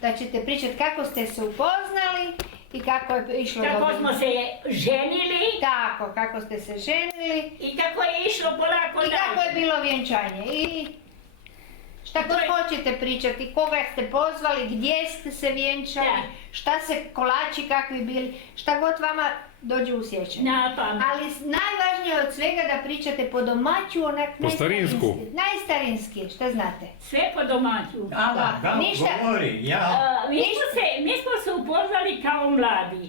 da ćete pričati kako ste se upoznali i kako je išlo Kako smo se ženili. Tako, kako ste se ženili. I kako je išlo polako dalje. I kako je bilo vjenčanje. I šta god hoćete pričati, koga ste pozvali, gdje ste se vjenčali, šta se kolači kakvi bili, šta god vama dođe u sjećanje. Ali najvažnije od svega da pričate po domaću, onak po starinsku. Najstarinski, šta znate? Sve po domaću. Govori, ja. Mi smo se upoznali kao mladi.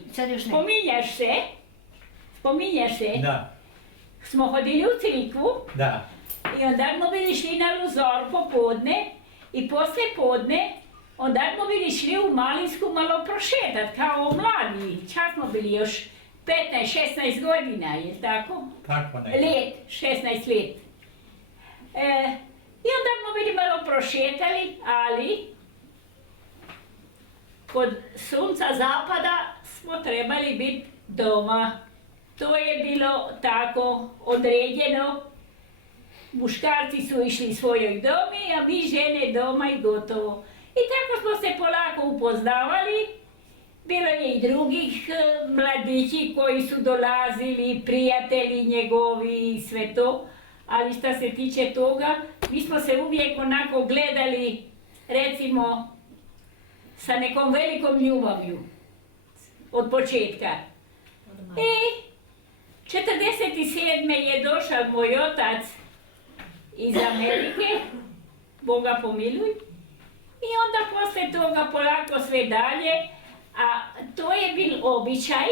Spominješ se? Da. Smo hodili u crikvu. Da. I onda smo bili šli na Luzor popodne i poslije podne onda smo bili šli u Malinsku malo prošetat kao mladi. Čak smo bili još 15-16 godina, je tako? Tako ne. Let, 16 let. I onda smo bili malo prošetali, ali kod sunca zapada smo trebali biti doma. To je bilo tako određeno. Muškarci su išli svojoj domi, a mi žene doma i gotovo. I tako smo se polako upoznavali. Bilo je i drugih mladići koji su dolazili, prijatelji njegovi i sve to. Ali što se tiče toga, mi smo se uvijek onako gledali, recimo, sa nekom velikom ljubavlju. Od početka. I 47. je došao moj otac iz Amerike, Boga pomiluj, i onda poslije toga polako sve dalje, a to je bil običaj,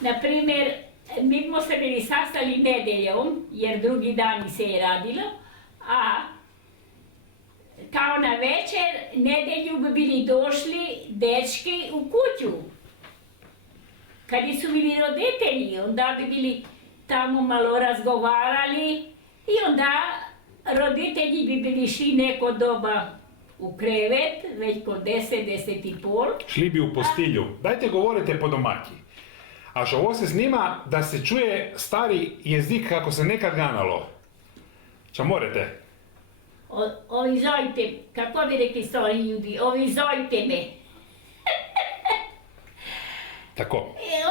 na primjer, mi smo se bili sastali nedeljom, jer drugi dani se je radilo, a kao na večer, nedelju bi bili došli dečki u kuću. Kad su bili roditelji, onda bi bili tamo malo razgovarali i onda roditelji bi bili šli neko doba u krevet, već kod 10-10:30. Šli bi u postilju. Dajte govorite po domaći. A što ovo se snima da se čuje stari jezik kako se nekad ganalo. Ča morete? Ovi zojte, kako bi rekli stari ljudi, ovi zojte me. Tako.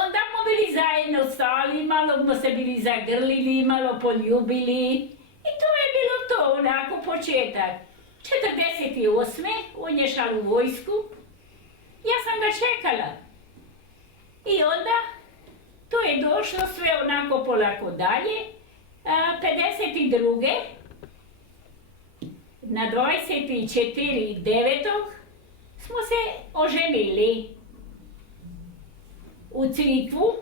Onda smo bili zajedno stali, malo smo se bili zagrlili, malo poljubili. I to je bilo to, onako početak. 48. on je šao u vojsku. Ja sam ga čekala. I onda to je došlo sve onako polako dalje. 52. na 24.9. smo se oženili u crikvu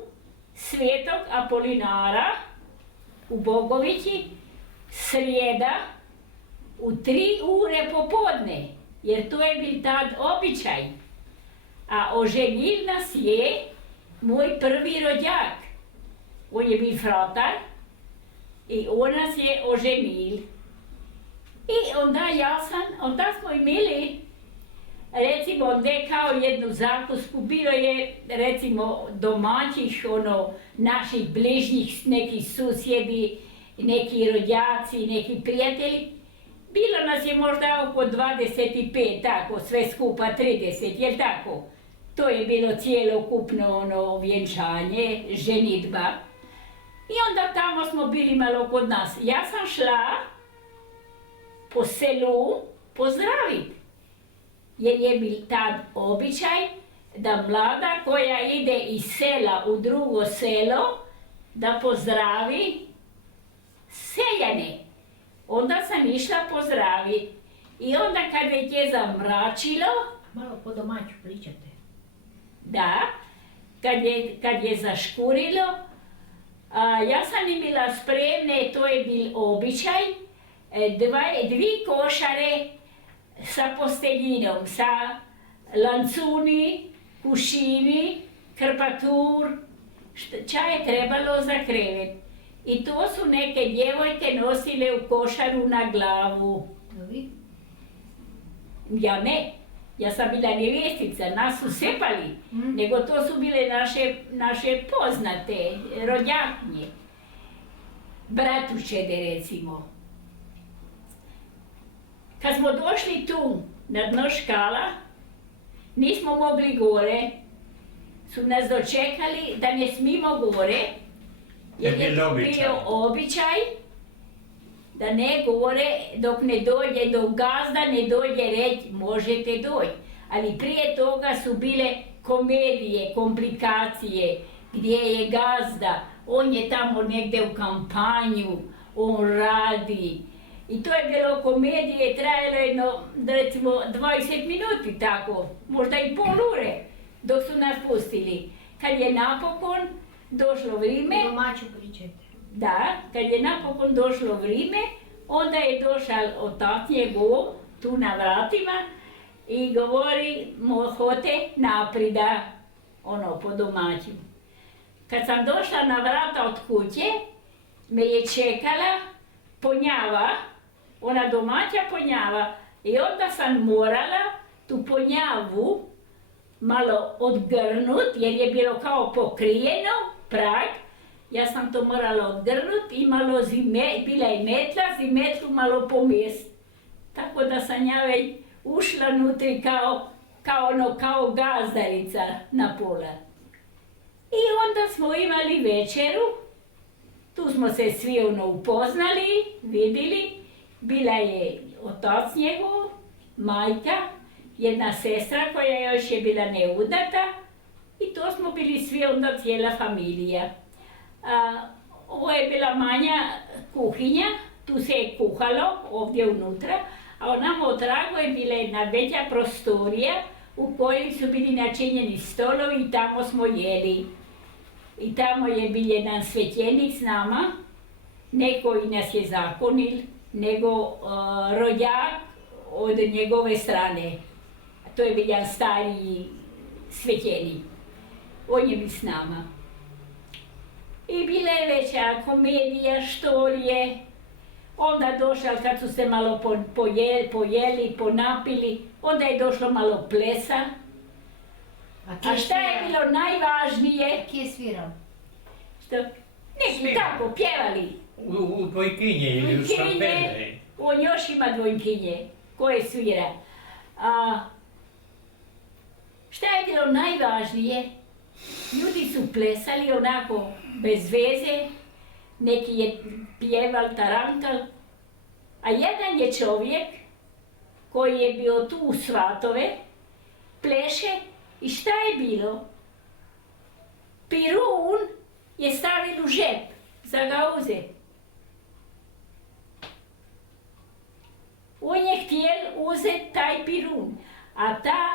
Svetog Apolinara u Bogovići, srijeda u 3 ure popodne, jer to je bil tad običaj. A oženil nas je moj prvi rođak. On je bil fratar i on nas je oženil. I onda smo imeli, recimo, ne kao jednu zakusku, bilo je, recimo, domaćih, naših bližnjih, neki susjedi, neki rođaci, neki prijatelji. Bilo nas je možda oko 25, tako, sve skupa 30, jel tako? To je bilo cijelokupno vjenčanje, ženidba. I onda tamo smo bili malo kod nas. Ja sam šla po selu pozdraviti. Jer je bil tad običaj da mlada koja ide iz sela u drugo selo, da pozdravi seljane. Onda sam išla pozdraviti. I onda kad već je zamračilo... Malo po domaću pričate. Da, kad je zaškurilo, ja sam imala spremne, to je bil običaj, 2 košare sa posteljinom, sa lancuni, kušivi, krpatur, ča je trebalo za krevet. I to su neke djevojke nosile u košaru na glavu. Ja ne, ja sam bila nevjestica, nas su sepali, nego to su bile naše poznate rođaknje. Bratušede recimo. Kad smo došli tu na dno škala, nismo mogli gore, su nas dočekali da ne smimo gore, jer je to bio običaj da ne gore dok ne dođe, dok gazda ne dođe reći možete doći. Ali prije toga su bile komedije, komplikacije, gdje je gazda, on je tamo negdje u kampanju, on radi. I to je bilo komedije, trajalo jedno, recimo, 20 minuti tako, možda i pol ure, dok su nas pustili. Kad je napokon došlo vrijeme, Domaću pričajte. da, kad je napokon došlo vrijeme, onda je došao otac njegov tu na vratima i govori, hote naprida, ono, po domaću. Kad sam došla na vrata od kuće, me je čekala ponjava, ona domaća ponjava, i onda sam morala tu ponjavu malo odgrnut, jer je bilo kao pokrijeno, prag. Ja sam to morala odgrnut i malo bila je metla, zimetlu malo pomest. Tako da sam ja već ušla nutri kao gazdarica na pola. I onda smo imali večeru, tu smo se svi upoznali, vidjeli. Bila je otac njegov, majka, jedna sestra koja još je bila neudata i to smo bili svi onda cijela familija. Ovo je bila manja kuhinja, tu se je kuhalo ovdje unutra, a onamo otrago je bila jedna veća prostorija u kojoj su bili načinjeni stolovi i tamo smo jeli. I tamo je bil jedan svećenik s nama, ne koji nas je zakonil, nego rođak od njegove strane. To je bil jedan stariji svećenik. On je bil s nama. I bila je veća komedija, štorije. Onda došla, kad su se malo pojeli, ponapili, onda je došlo malo plesa. A šta je bilo najvažnije? Kje je svirao? Što? Neki tako, pjevali. U dvojkinje ili u štapele. On još ima dvojkinje koje svira. Šta je bilo najvažnije? Ljudi su plesali onako bez veze, neki je pjeval, tarankal, a jedan je čovjek koji je bio tu u svatove, pleše i šta je bilo? Pirun je stavil u žep za ga uzeti. On je htjel uzeti taj pirun, a ta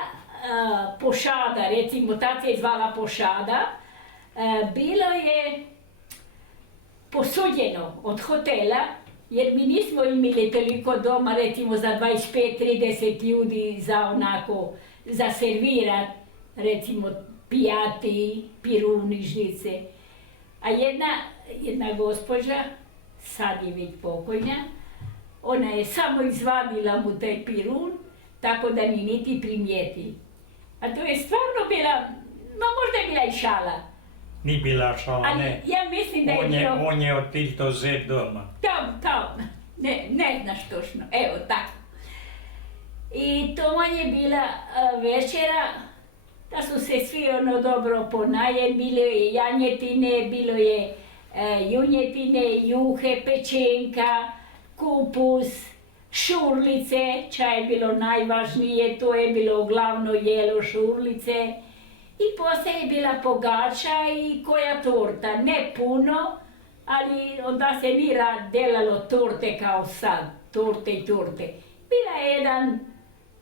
pošada, recimo ta se je zvala pošada, bilo je posuđeno od hotela, jer mi nismo imali toliko doma, recimo za 25-30 ljudi za servirat, recimo pijati, piruni, žlice. A jedna gospođa, sad je već pokojna, ona je samo izvadila mu taj pirun, tako da ni niti primijeti. A to je stvarno bila, možda je bila i šala. Ni bila šala, ne. Ali ja mislim da je bilo... On je otišao zet doma. Tam, ne znaš točno, evo tako. I to vam je bila večera, da su se svi dobro ponajeli, bilo je janjetine, bilo je junjetine, juhe, pečenka, kupus, šurlice, čaj je bilo najvažnije, to je bilo glavno jelo šurlice. I poslije je bila pogača i koja torta, ne puno, ali onda se nije delalo torte kao sad, torte i torte. Bila je jedan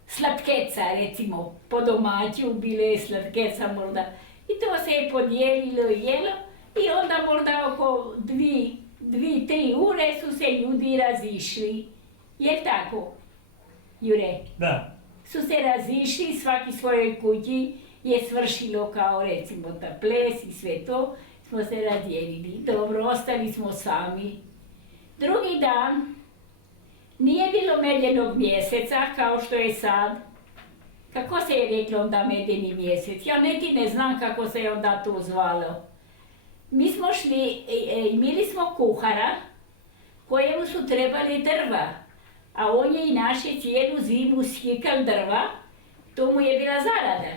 slatkeca, recimo, po domaću, bile je slatkeca možda. I to se je podijelilo i jelo i onda možda oko 2-3 ure su se ljudi razišli. Je tako, Jure? Da. Su se razišli, svaki svojoj kući je svršilo kao recimo ta ples i sve to, smo se razdijelili. Dobro, ostali smo sami. Drugi dan, nije bilo medenog mjeseca kao što je sad. Kako se je reklo onda medeni mjesec? Ja niti ne znam kako se je onda to zvalo. Mi smo šli, imali smo kuhara kojemu su trebali drva, a on je i naše cijelu zimu sjekal drva. to mu je bila zarada.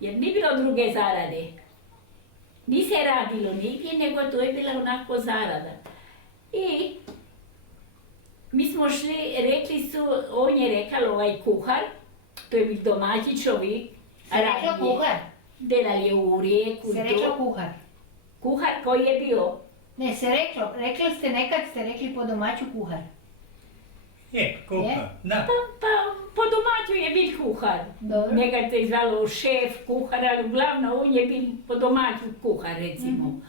Jer nije bilo druge zarade. Nije se radilo nigdje, nego to je bila onako zarada. I mi smo šli, rekli su, on je rekao ovaj kuhar, to je bil domaći čovjek. Se reklo kuhar? Delal je u Rijeku. Se reklo kuhar? Kuhar koji je bio. Ne, se rekli ste nekad ste rekli po domaću kuhar. Je, kuha, da. Pa po domaću je bil kuhar. Dobro. Nekad se je zvalo šef, kuhar, ali uglavnom on je bil po domaću kuhar, recimo.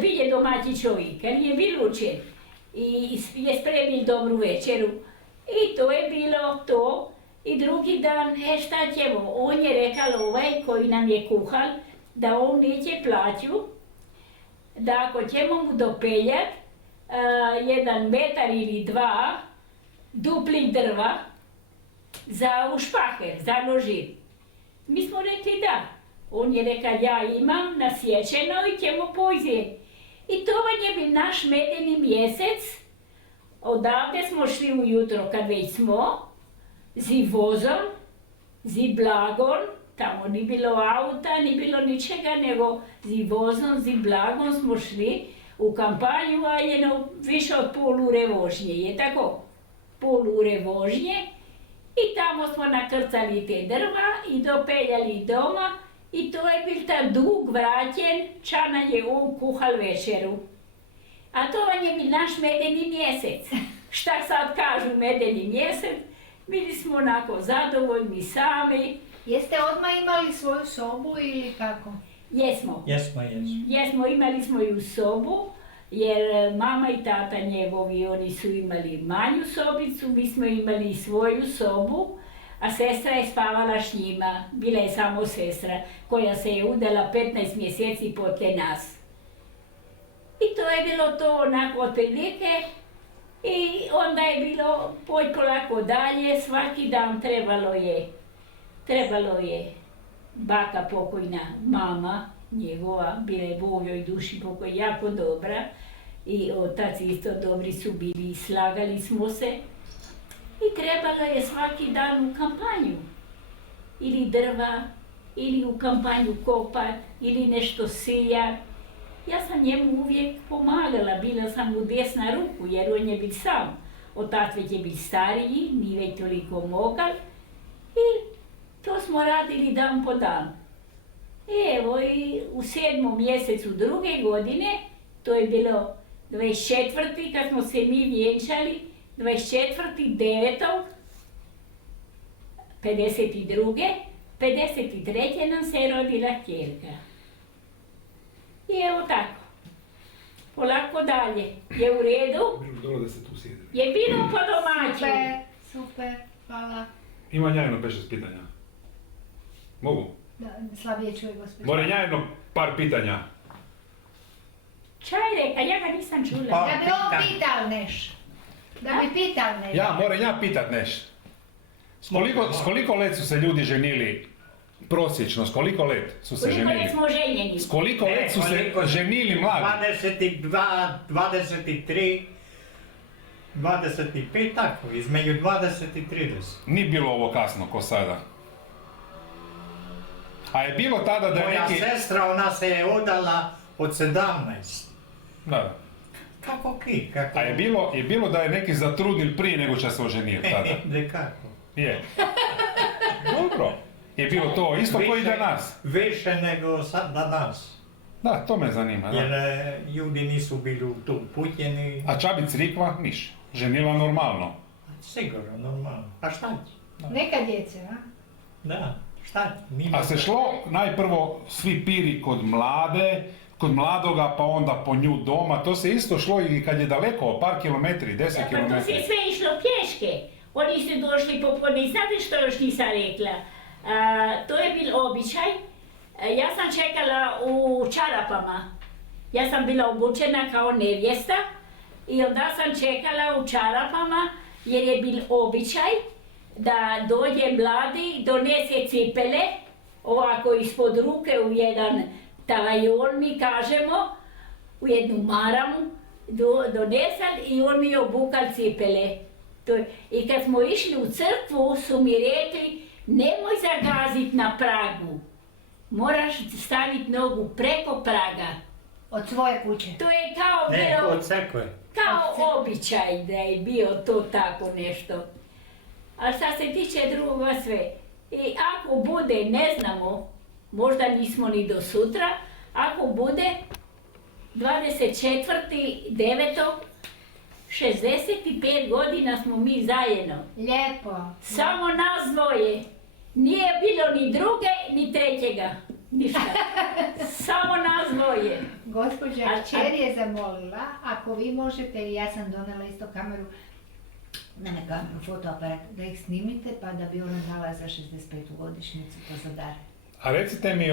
Bil je domaći čovjek, ali je bil učen. I je spremil dobru večeru. I to je bilo to. I drugi dan, šta ćemo, on je rekao ovaj koji nam je kuhal, da on neće plaću, da ako ćemo mu dopeljat 1 metar ili 2 duplih drva za ušpaher, za nožin. Mi smo rekli da. On je rekao ja imam nasječeno i ćemo poizjeti. I to vam je bil naš medeni mjesec. Odavde smo šli ujutro kad već smo, zi vozom, zi blagom, tamo ni bilo auta, ni bilo ničega, nego zi vozom, zi blagom smo šli u kampanju, a jedno više od pol ure vožnje, je tako? Pol ure vožnje i tamo smo nakrcali te drva i dopeljali doma i to je bil ta dug vraćen, čana je on kuhal večeru. A to vam je bil naš medeni mjesec. Šta sad kažu medeni mjesec? Bili smo onako zadovoljni sami. Jeste odmah imali svoju sobu ili kako? Jesmo. Jesmo, imali smo i u sobu, jer mama i tata njegovi, oni su imali manju sobicu, mi smo imali svoju sobu, a sestra je spavala s njima. Bila je samo sestra, koja se je udala 15 mjeseci poslije nas. I to je bilo to onako otprilike. I onda je bilo poj polako dalje, svaki dan trebalo je baka pokojna, mama njegova, bila je Bogoj duši pokoj, jako dobra i otac isto dobri su bili, slagali smo se i trebalo je svaki dan u kampanju, ili drva, ili u kampanju kopat, ili nešto sijat. Ja sam njemu uvijek pomagala, bila sam mu desna ruku jer on je bil sam. Otac već je bil stariji, nije već toliko mogal i to smo radili dan po dan. Evo i u 7. mjesecu druge godine, to je bilo 24. kad smo se mi vjenčali, 24.9. 52. 53. nam se je rodila kćerka. I evo tako, polako dalje, je u redu, Dobro da se tu sjedi. je bilo po domaću. Super, hvala. Imam ja jedno 5-6 pitanja. Mogu? Da, slabije čuje gospođa. Moram ja jedno par pitanja. Čaj reka, ja ga nisam čula. Pa- Da bi on pital neš. Da bi pital neš. Moram ja pitat neš. S koliko let su se ljudi ženili prosječno? S koliko let su se Koliko ženili? let smo ženjeni? S koliko let su se ženili mladi? 22, 23, 25, tako, između 20 i 30. Nije bilo ovo kasno ko sada. A je bilo tada da je Moja neki... sestra, ona se je udala od 17. Da. Kako ki? Kako? A je bilo da je neki zatrudnil prije nego što se oženio tada? Dekako. Je. Dobro. Je bilo to isto ko i danas? Više nego sad danas. Da, to me zanima. Da. Jer ljudi nisu bili tu putjeni. A ča bi crikva? Niš. Ženila normalno. Sigurno, normalno. A šta će? Neka djece, a? Da, šta će? Nima A se šlo najprvo svi piri kod kod mladoga, pa onda po nju doma. To se isto šlo i kad je daleko, par kilometri, 10 Pa to se kilometri. sve išlo pješke. Oni su došli popodne i znate što još nisam rekla? To je bil običaj. Ja sam čekala u čarapama. Ja sam bila obučena kao nevjesta i onda sam čekala u čarapama jer je bil običaj da dođe mladi, donese cipele, ovako ispod ruke u jedan tavajon, mi kažemo, u jednu maramu, donesal i on mi je obukal cipele. I kad smo išli u crkvu su mi rekli, nemoj zagazit na pragu. Moraš staviti nogu preko praga. Od svoje kuće. To je kao Ne, bilo, od crkve. kao običaj da je bio to tako nešto. A šta se tiče drugoga sve, i ako bude, ne znamo, možda nismo ni do sutra, ako bude 24.9. 65 godina smo mi zajedno. Lijepo. Samo nas dvoje. Nije bilo ni druge, ni trećega. Ništa. Samo nas dvoje. Gospođa kćer je zamolila, ako vi možete, ja sam donela isto kameru, ne kameru, fotoaparat, da ih snimite pa da bi ona dala za 65. godišnjicu to za dar. A recite mi,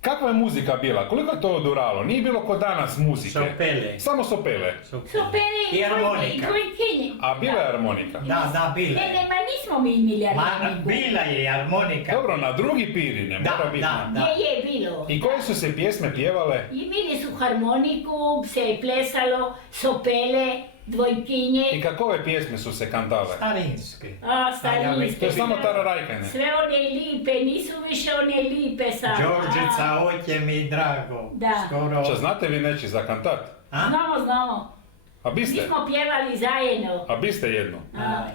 kakva je muzika bila? Koliko je to duralo? Nije bilo kod danas muzike. Sopele. Samo sopele. Sopeli I harmonika. Kinji. A bila je harmonika? Da, bila Ne, je. ma nismo mi imali Ma, harmoniku. bila je harmonika. Dobro, na drugi piri ne mora biti. Da. Je bilo. I koje su se pjesme pjevale? Imali su harmoniku, se je plesalo, sopele, dvojkinje, I kakove pjesme su se kantale? Starinske. a starinske. To je samo tararajkanje. Sve one lipe, nisu više one lipe sad. Đorđica, oće mi drago. Da. Skoro... Šta, znate vi neći za kantat? A? Znamo. A Mi biste? smo pjevali zajedno. A biste jednu?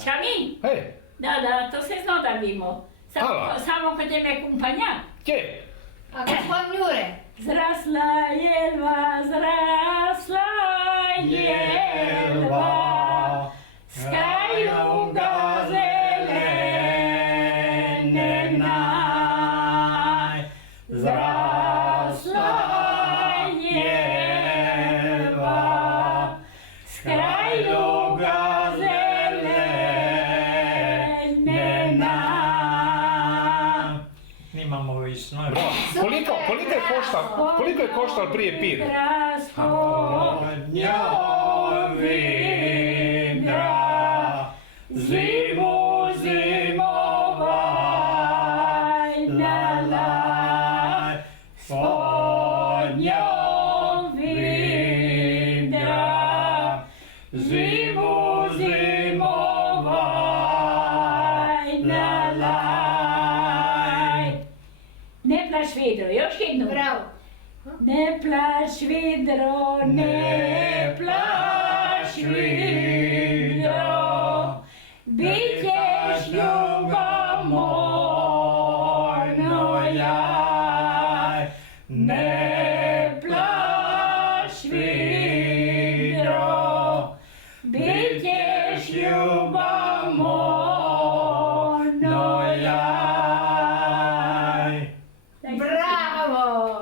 Ča mi? Hej, Da, to se zna da bimo. Ala. Samo kad je me kumpanja. gdje? A gospodin Jure? Zrasla jelva, s kraju ga zelene naj. Zrasla jelva, s kraju ga zelene naj. Nimamo vi snoj. Koliko je koštal prije pir? Zimu zimovaj na laj, spodnjom vidra. Zimu zimovaj na laj. Ne plaš vidro, još jednu. Bravo. Ne plaš vidro, ne plaš vidro, bit ćeš ljubomorno jaj. Ne plaš vidro, bit ćeš ljubomorno jaj. Bravo.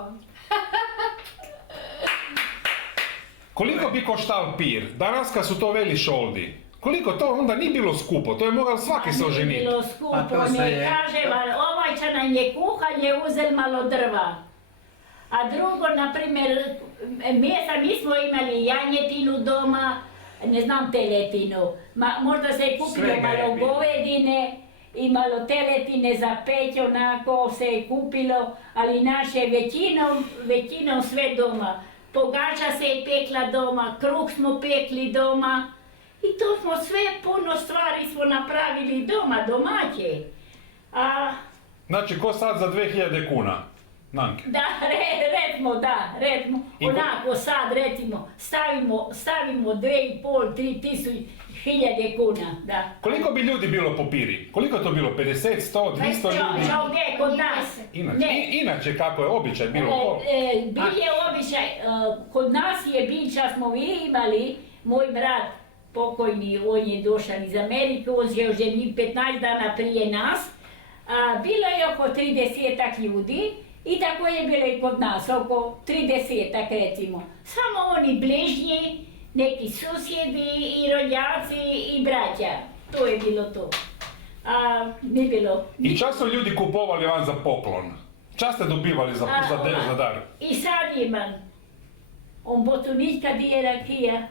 Koliko bi koštal pir? Danas kad su to veli šoldi. Koliko to onda nije bilo skupo, to je mogao svaki se oženiti. Bilo Pa skupo, to se ne je- kažem, ali ovaj će nam je kuhanje uzel malo drva. A drugo, na primjer, mi smo imali janjetinu doma, ne znam teletinu. Možda se je kupilo Svega je malo bilo. govedine i malo teletine za peć, onako se je kupilo, ali naše većinom sve doma. Pogača se je pekla doma, kruh smo pekli doma. I to smo sve, puno stvari smo napravili doma, domaće. A, Znači, ko sad za 2000 kuna? Nanke. da, recimo, I ko- onako sad recimo, stavimo 2,5-3 hiljade kuna, da. Koliko bi ljudi bilo po piri? Koliko je to bilo? 50, 100, 200 ljudi? Čao gdje kod nas? Inače, kako je običaj bilo ko? Bil je običaj, kod nas je bića smo vi imali, moj brat pokojni, on je došao iz Amerike, on je oženio 15 dana prije nas. Bilo je oko 30 ljudi i tako je bilo i kod nas, oko 30 recimo. Samo oni bližnji, neki susjedi i rodjaci i braća. To je bilo to. Nije bilo. I čas su ljudi kupovali van za poklon? Čas ste dobivali za dar? I sad imam. On botunika di je rakija.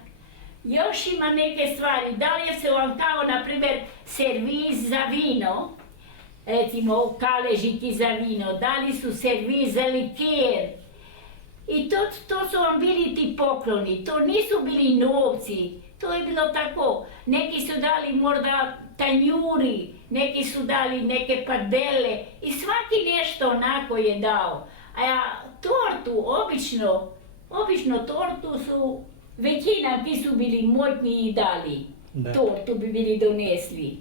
Još ima neke stvari. Da li se vam kao, na primjer, servis za vino, recimo kaležiti za vino, da li su servis za liker. I to su vam bili ti pokloni. To nisu bili novci. To je bilo tako. Neki su dali možda tanjuri, neki su dali neke padele i svaki nešto onako je dao. A tortu, obično tortu su, većina ti su bili moćni i dali. Da. Tortu bi bili donesli.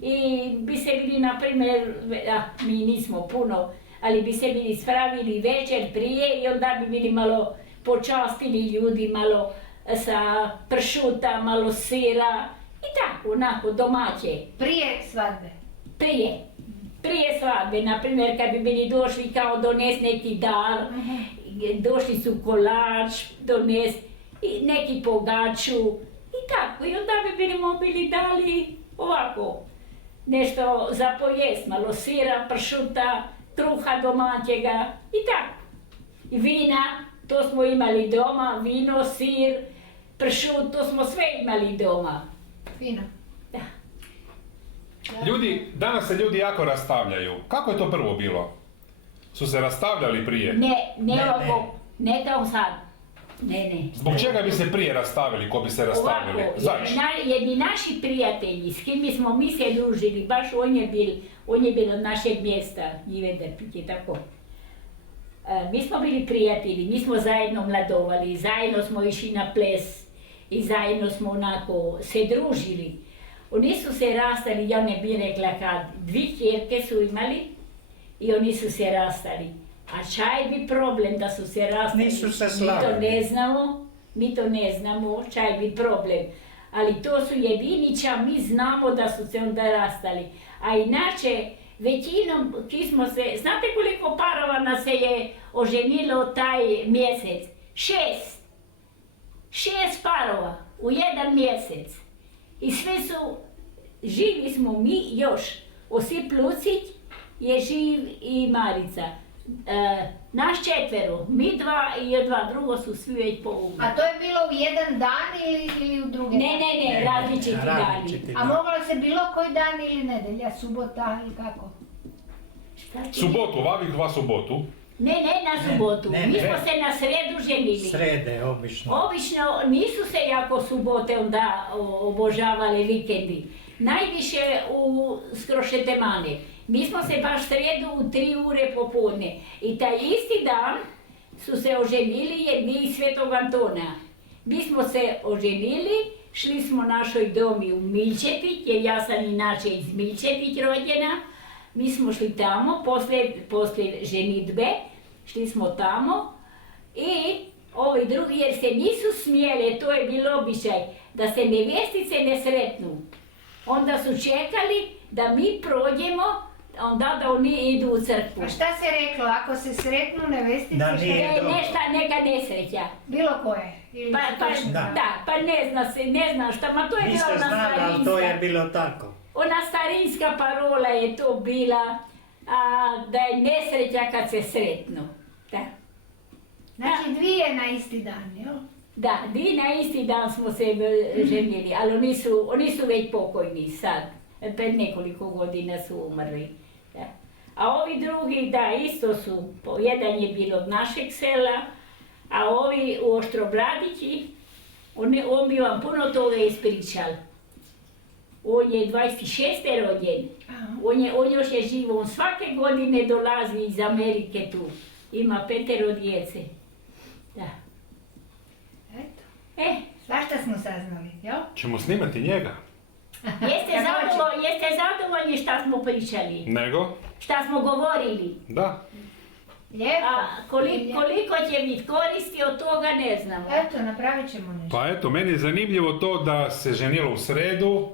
I bi se bili, na primjer, mi nismo puno, ali bi se bili spravili večer prije i onda bi bili malo počastili ljudi, malo sa pršuta, malo sira i tako, onako, domaće. Prije svadbe. Prije svadbe, na primjer, kad bi bili došli kao dones neki dar, došli su kolač, dones i neki pogaču i tako. I onda bi bili dali ovako, nešto za pojest, malo sira, pršuta, kruha domaćega i tako. I vina, to smo imali doma, vino, sir, pršut, to smo sve imali doma. Fino. Da. Ljudi, danas se ljudi jako rastavljaju. Kako je to prvo bilo? Su se rastavljali prije? Ne ovako, ne kao sad. Ne. Zbog čega bi se prije rastavili, ko bi se rastavili? Ovako, Zašto? jedni naši prijatelji, s kim smo mi se družili, baš on je bil od našeg mjesta, Njivedrpik je tako. Mi smo bili prijatelji, mi smo zajedno mladovali, zajedno smo išli na ples i zajedno smo onako se družili. Oni su se rastali, ja ne bih rekla kad, 2 kćerke su imali i oni su se rastali. A čaj bi problem da su se rastali, Nisu se mi to slavili. mi to ne znamo, čaj bi problem. Ali to su jedinića, mi znamo da su se onda rastali. A inače, većinom, ki smo se, znate koliko parova nas se je oženilo taj mjesec? 6 parova u jedan mjesec. I sve su, živi smo mi još. Osip Lucić je živ i Marica. Naš 4, mi 2 i 2 drugo su svi već povukli. A to je bilo u jedan dan ili u druge dane? Ne, različiti dani. različiti A dani. moglo se bilo koji dan ili nedelja, subota ili kako? Šta ti- Subotu, Vavihva subotu. Ne, na subotu. Ne, Mi ne. smo se na sredu ženili. Srede, obično. Obično nisu se jako subote onda obožavale vikendi. Najviše u Skrošetemane. Mi smo se baš sredu u 3 ure popodne. I taj isti dan su se oženili jedni iz Svetog Antona. Mi smo se oženili, šli smo našoj domi u Milčetić, jer ja sam inače iz Milčetić rođena. Mi smo šli tamo, poslije ženitbe, šli smo tamo i ovi drugi, jer se nisu smjele, to je bilo običaj, da se nevjestice ne sretnu. Onda su čekali da mi prođemo, onda da oni idu u crkvu. A šta se reklo, ako se sretnu nevestice, Da šta nije je? dobro. Neka nesreća. Bilo koje? Ili Pa, se točno zna? pa ne zna se, ne znam šta, ma to je bila Niste ona znali, ali to je starinska. bilo tako. Ona starinska parola je to bila, da je nesreća kad se sretnu. Da. Znači 2 na isti dan, jel? Da, na isti dan smo se ženili, ali oni su već pokojni sad. Pred nekoliko godina su umrli. Da. A ovi drugi, da, isto su, jedan je bil od našeg sela, a ovi u Oštrobradići, on bi vam puno toga ispričal. On je 26. rođen, on još je živ, on svake godine dolazi iz Amerike tu. Ima 5 djece. Da. Eto, Svašta smo saznali, jel? Ćemo snimati njega. Jeste zadovoljni šta smo pričali? Nego? Šta smo govorili? Da. Lijepo. A koliko će biti koristi od toga ne znamo. Eto, napravit ćemo nešto. Pa eto, meni je zanimljivo to da se ženilo u sredu,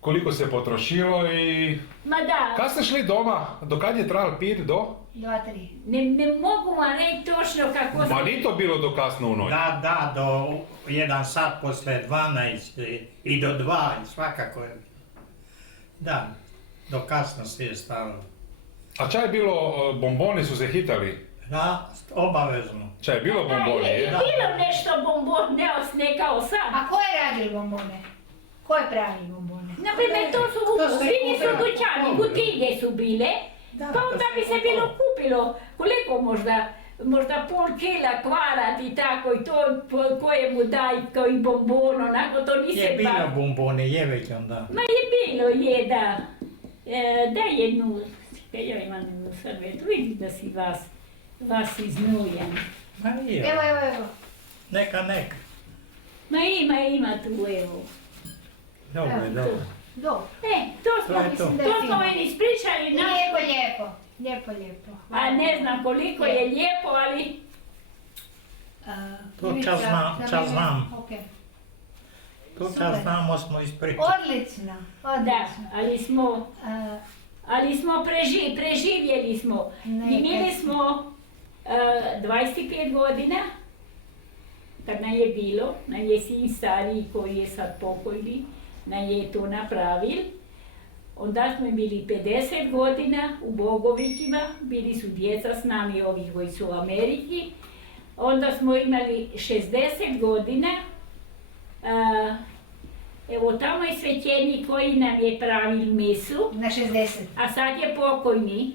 koliko se potrošilo i... Ma da, Kad ste šli doma? Do kad je trajal pit? Do? 2, 3. ne mogu vam reći točno kako Ma se... nije to bilo do kasno u noć. Da, do 1 sat posle 12 i do 2 i svakako je. Da, do kasno se je stavilo. A čaj je bilo, bomboni su se hitali? Da, obavezno. Čaj je bilo bomboni, Je je? bilo nešto bombon, ne kao sad. A ko je radil bombone? Ko je pravi bombone? Naprimjer, to su svi su dućani, kutilje su bile, Da, pa onda bi se bilo kupilo, koliko možda, možda pol kila kvarat i tako i to kojemu daj kao i bombon, onako to nisi Je bilo bombone, je već onda. Ma je bilo, je da. Daj jednu, ja imam jednu servetu, vidi da si vas iznujem. Ma je, Evo. neka. Ma ima tu, evo. Dobro, Evo, dobro. Dobro. To smo, To je to. to smo meni ispričali naš, Lijepo. a ne znam koliko je lijepo, ali To čas znam. Okej. To Super. čas znamo smo ispričati. Odlično. da, A, ali smo preživjeli smo. I imali smo 25 godina, kad nam je bilo, nam je sin stariji koji je sad pokojni, nam je to napravil. Onda smo bili 50 godina u Bogovićima, bili su djeca s nami, ovi koji su u Ameriki. Onda smo imali 60 godina, evo tamo je svećenik koji nam je pravil mesu, na 60. a sad je pokojni,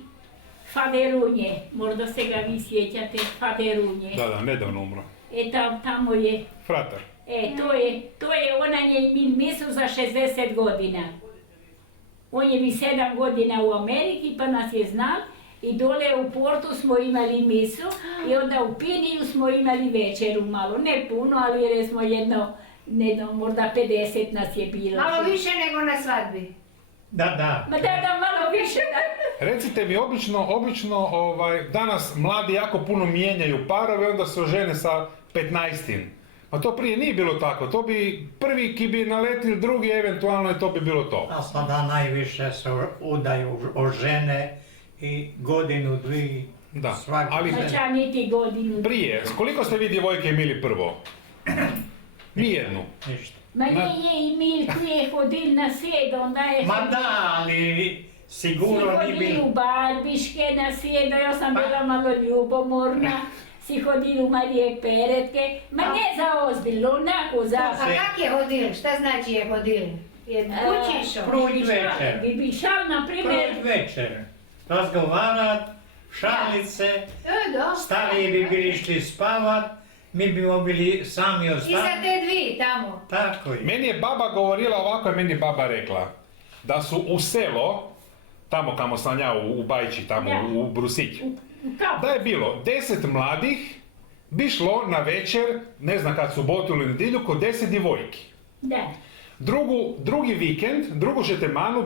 Faderunje, možda se ga vi sjećate, Faderunje. Da, nedavno umro. Tamo je, Fratar. to je ona je imil mesu za 60 godina. On je bi 7 godina u Ameriki pa nas je znal i dole u Portu smo imali mesu i onda u Piniju smo imali večeru malo, ne puno, ali jer smo jedno, možda 50 nas je bilo. Malo više nego na svadbi. Da. Ma da, malo više. Recite mi, obično danas mladi jako puno mijenjaju parove, onda se ožene sa 15. Pa to prije nije bilo tako, to bi prvi ki bi naletio, drugi eventualno i to bi bilo to. A sada najviše se udaju o žene i godinu, dvije, Da, svaki ali dan. Ča niti godinu. prije, koliko ste vi djevojke imali prvo? Nijednu. Ništa. Ma nije i mi prije hodili na svijet, onda je... Ma da, ali Si sigurno nije hodili bilo. u Barbiške na svijet, ja sam bila malo ljubomorna. Si hodili u Marije Peretke, ma ne za ozbiljno, onako za... A kak je hodil? Šta znači je hodil? Jedno kući išao? Pruć večer. Bi šal, na primjer, Pruć večer. Razgovarat, šalit se, Da. stariji bi bili išli spavat, mi bi bili sami I za ostali. te dvi tamo. Tako je. Meni je baba govorila, ovako je meni baba rekla, da su u selo, tamo kamo sam ja u Bajči, tamo Da. u Brusić, u kapu. da je bilo 10 mladih, bi šlo na večer, ne znam kad subotu ili nedjelju, kod 10 djevojki. Da. Drugi vikend, drugu šetemanu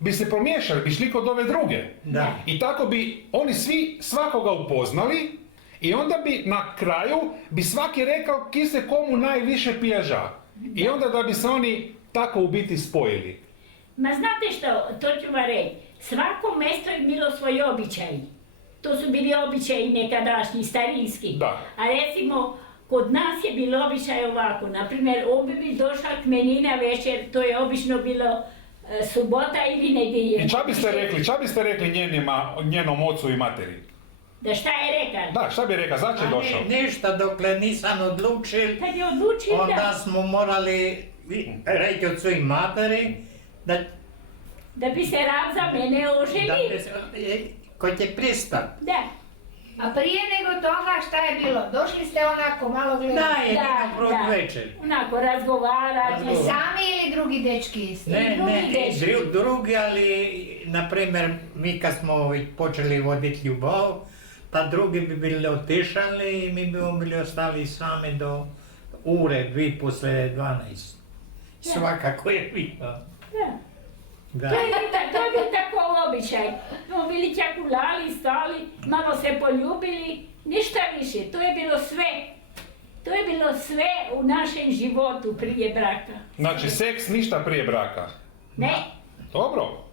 bi se promiješali, bi šli kod ove druge. Da. I tako bi oni svi svakoga upoznali i onda bi na kraju bi svaki rekao ki se komu najviše pijaža. I onda da bi se oni tako u biti spojili. Ma znate što, to ću vam reći, svako mjesto je bilo svoj običaj. To su bili običaji nekadašnji, starinski. Da. A recimo, kod nas je bilo običaj ovako, na primjer, ovdje bi došla k meni na večer, to je obično bilo subota ili nedjelja. I ča biste rekli njenom ocu i materi? Da šta je rekao? Da, šta bi rekao, zače je došao? Ništa dokle nisam odlučil, Kad je odlučio onda da, smo morali reći od svojih materi da bi se rab za mene oženi. ko će pristat. Da. A prije nego toga šta je bilo? Došli ste onako malo gledati. Da, je Da, pruć da. večer. Onako razgovarati. Razgovarati. Sami ili drugi dečki isti? Ne, drugi dečki. drugi, ali, na primjer, mi kad smo počeli voditi ljubav, pa drugi bi bili otišali i mi bi bili ostali sami do ure, 2 poslije 12. Svakako je bilo. Da. Da. To je bio tako običaj. Smo bili čakulali, stali, malo se poljubili, ništa više. To je bilo sve. To je bilo sve u našem životu prije braka. Znači, seks ništa prije braka. Ne? Dobro.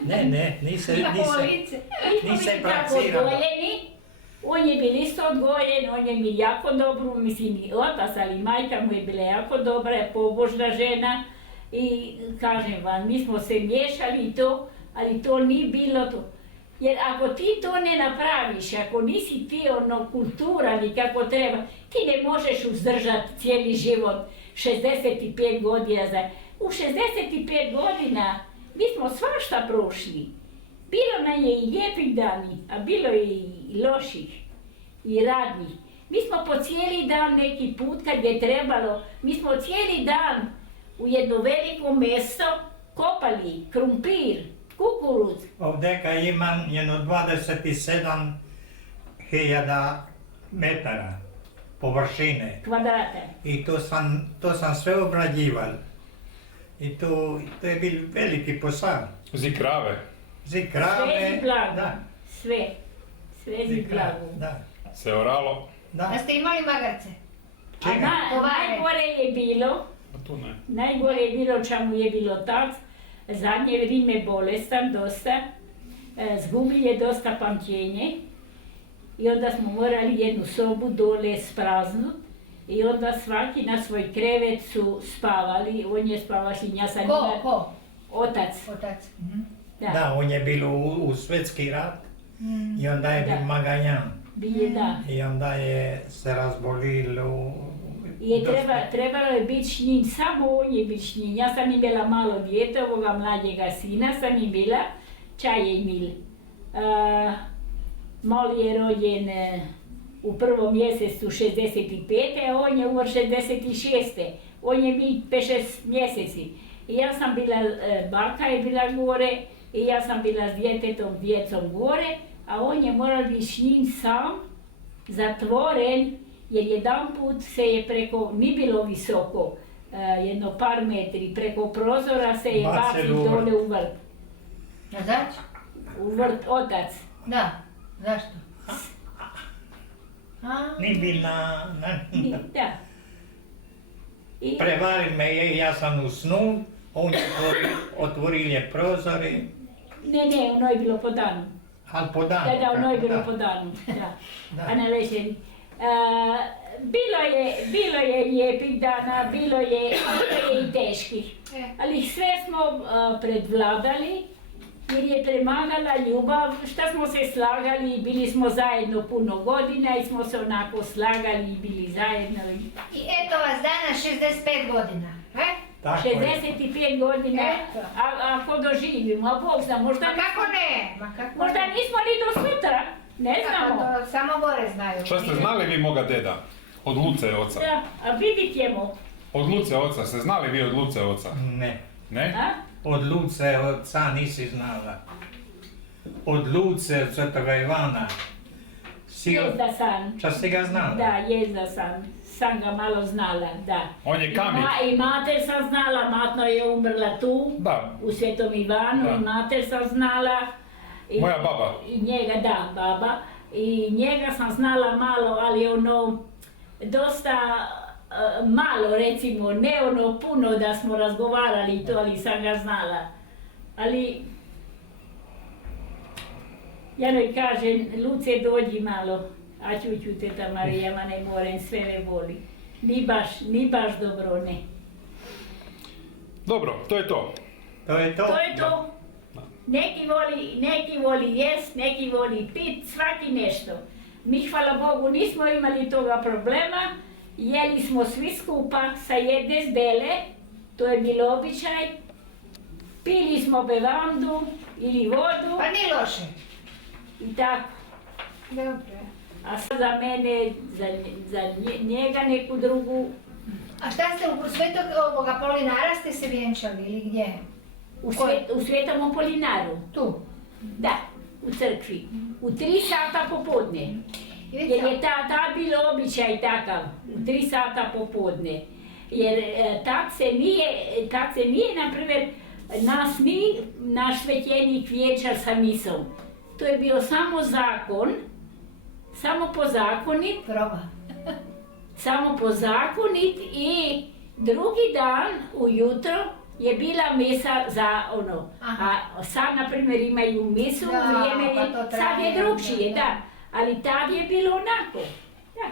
Ne, nisi Mi smo nisam bili tako prakcirala. odgojeni. On je bil isto odgojen, on je mi jako dobro, mislim i otac, ali majka mu je bila jako dobra, pobožna žena. I kažem vam, mi smo se miješali i to, ali to nije bilo to. Jer ako ti to ne napraviš, ako nisi ti kulturan i kako treba, ti ne možeš uzdržati cijeli život 65 godina. U 65 godina mi smo svašta prošli. Bilo nam je i lijepih dani, a bilo je i loših. i radnih. Mi smo po cijeli dan neki put kad je trebalo, mi smo cijeli dan u jedno veliko mjesto kopali krumpir, kukuruz. Ovdeka imam jedno 27.000 metara površine Kvadrata. i to sam sve obrađival. I to je bil veliki posao. Zi krave. Zi krave, Sve zi blago. da, Sve zi blago. da, Se oralo. Da da. ste imali magarce? A najgore je bilo, Pa tu ne. najgore je bilo čemu je bilo tac, zadnje vrijeme bolestan dosta, zgubil je dosta pamćenje i onda smo morali jednu sobu dole spraznut i onda svaki na svoj krevet su spavali, on je spavaš i ja sam imala Ko? otac. Otac. Da, on je bil u Svetski rat i onda je Da. bil Maganjan. Bije da. I onda je se razbolilo. I trebalo je biti s njim, samo on je biti s njim. Ja sam imala malo dijete, ovoga mlađega sina sam imala, Čaje Emil. Mali je rođen u prvom mjesecu 65. a on je umr 66. On je bil 5-6 mjeseci. I ja sam bila, baka je bila gore i ja sam bila s djecom gore, a on je moral biti s njim sam, zatvoren, jer jedan put se je preko, ni bilo visoko, jedno par metri, preko prozora se je Bacil bacil u vrt. dole u vrt. Nazad? U vrt otac. Da. Zašto? Ni bil Da. I, Prevaril me je, ja sam u snu, on je otvoril je prozori, ne, ono je bilo po danu. ali po danu. Da, ono je bilo da. po danu. Da. Da. A na večeri. Bilo je lijepih dana, bilo je i teških. Ali sve smo predvladali jer je premagala ljubav, šta smo se slagali, bili smo zajedno puno godina i smo se onako slagali i bili zajedno. I eto vas danas 65 godina. Tako je. 65 godina, Eto. a ako doživimo, a Bog zna, možda, Ma kako ne? Ma kako možda ne? nismo ni do sutra, ne znamo. To samo gore znaju. Šta ste znali vi moga deda? Od Luce oca. Da, a vidit ćemo. Od Luce oca. Ste znali vi od Luce oca? Ne, Ne? A? od Luce, oca nisi znala. Od Luce, od Svetoga Ivana. Jest da sam. Ča si ga znala? Da, jest da sam ga malo znala, da. On je kamik. I mater sam znala, matno je umrla tu, Da. u Svetom Ivanu, Da. i mater sam znala. I, Moja baba. I njega, da, baba. I njega sam znala malo, ali ono, dosta malo recimo, ne ono puno da smo razgovarali i to, ali sam ga znala. Ali, ja joj kažem, Luce dođi malo, a čuću teta Marija, ma ne morem, sve me boli. Ni baš dobro, ne. Dobro, to je to. To je to? To je to. Neki voli jest, neki voli pit, svaki nešto. Mi, hvala Bogu, nismo imali toga problema, jeli smo svi skupa sa jedne zdele, to je bilo običaj, pili smo bevandu ili vodu Pa nije loše. i tako. Dobro. A sad za mene, za njega neku drugu, A šta ste u Svetog ovoga Polinara ste se vjenčali ili gdje? u Svetom Apolinaru, Tu. da, u crkvi, u 3 sata popodne. I Jer vidite, je tad bilo običaj takav, u 3 sata popodne. Jer tad se nije, na primjer, naš svećenik vječar sa misom. To je bio samo zakon, samo pozakonit i drugi dan ujutro je bila misa za ono. Aha. A sad, na primjer, imaju misu u Da, vrijeme, pa to sad traje, je drugčije, da. da. Ali tad je bilo onako. Da.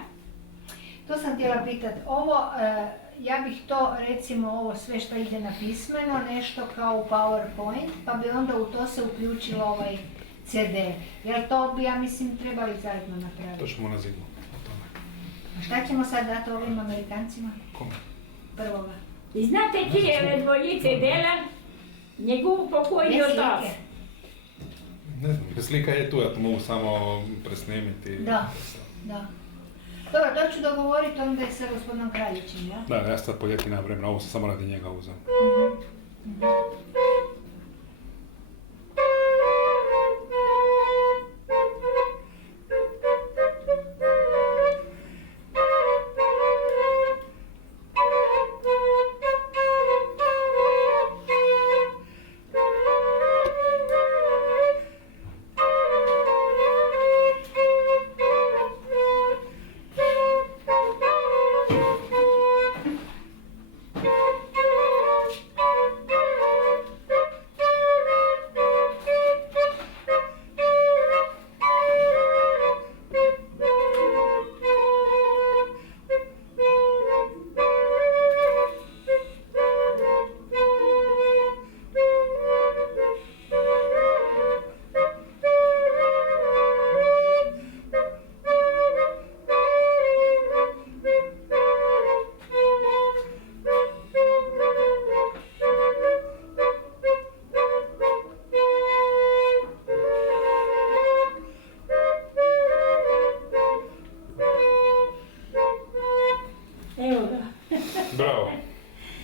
to sam htjela pitati. Ovo, ja bih to, recimo, ovo sve što ide na pismeno, nešto kao u PowerPoint, pa bi onda u to se uključilo ovaj CD. Jer to bi, ja mislim, trebali zajedno To napraviti. ćemo na zidu. o tome. A šta ćemo sad dati ovim Amerikancima? Kome? Prvoga. I znate čije dvojice dela? Njegov pokojni Bez otac. slike. Ne znam, slika je tu, ja to mogu samo presnimiti. Da. Da. Dobro, to ću dogovoriti onda i sa gospodinom Kraljićem, ja? Da, ja sad po ljeti na vremena, ovo sam samo radi njega uzeo. Mhm.